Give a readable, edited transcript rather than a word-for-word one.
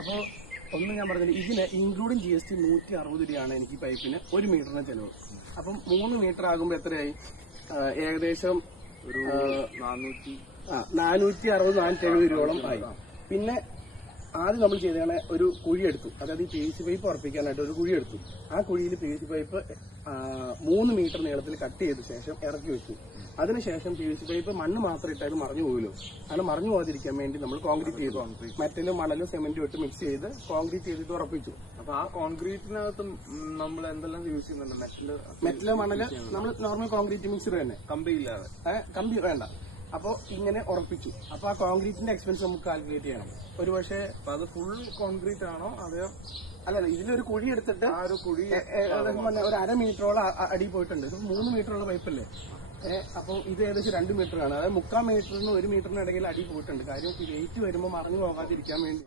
അപ്പോൾ ഒന്ന് ഞാൻ പറഞ്ഞത് ഇതിന് ഇൻക്ലൂഡിങ് GST 160 രൂപയാണ് എനിക്ക് ഈ പൈപ്പിന് 1 മീറ്ററിന് ചെലവ്. അപ്പം 3 മീറ്റർ ആകുമ്പോൾ എത്രയായി? ഏകദേശം ഒരു 460-470 രൂപയോളം ആയി. പിന്നെ ആദ്യം നമ്മൾ ചെയ്തതാണ് ഒരു കുഴിയെടുത്തു, അതായത് ഈ PVC പൈപ്പ് ഉറപ്പിക്കാനായിട്ട് ഒരു കുഴിയെടുത്തു. ആ കുഴിയിൽ PVC പൈപ്പ് 3 മീറ്റർ നീളത്തിൽ കട്ട് ചെയ്ത ശേഷം ഇറക്കി വെച്ചു. അതിനുശേഷം PVC പൈപ്പ് മണ്ണ് മാത്രം ഇട്ടാലും മറിഞ്ഞു പോകുമല്ലോ, അങ്ങനെ മറിഞ്ഞു പോകാതിരിക്കാൻ വേണ്ടി നമ്മൾ കോൺക്രീറ്റ് ചെയ്തു. മെറ്റലും മണലും സിമെന്റും ഇട്ട് മിക്സ് ചെയ്ത് കോൺക്രീറ്റ് ചെയ്തിട്ട് ഉറപ്പിച്ചു. അപ്പൊ ആ കോൺക്രീറ്റിനകത്ത് നമ്മൾ എന്തെല്ലാം യൂസ് ചെയ്യുന്നുണ്ട്? മെറ്റല് മണല് നമ്മൾ നോർമൽ കോൺക്രീറ്റ് മിക്സർ തന്നെ, കമ്പി ഇല്ലാതെ. കമ്പി വേണ്ട. അപ്പോൾ ഇങ്ങനെ ഉറപ്പിച്ചു. അപ്പൊ ആ കോൺക്രീറ്റിന്റെ എക്സ്പെൻസ് നമുക്ക് കാൽക്കുലേറ്റ് ചെയ്യണം. ഒരു പക്ഷേ അത് ഫുൾ കോൺക്രീറ്റ് ആണോ അതോ? അല്ല, ഇതിലൊരു കുഴി എടുത്തിട്ട് ആ ഒരു കുഴി ഒരു 1/2 മീറ്ററോളം അടി പോയിട്ടുണ്ട്. ഇത് 3 മീറ്ററുള്ള പൈപ്പല്ലേ. അപ്പോൾ ഇത് ഏകദേശം 2 മീറ്ററാണ്. അതായത് 3/4 മീറ്ററിനും 1 മീറ്ററിനും ഇടയിൽ അടി പോയിട്ടുണ്ട്. കാര്യം ഈ വെയിറ്റ് വരുമ്പോൾ മറിഞ്ഞു പോകാതിരിക്കാൻ വേണ്ടി.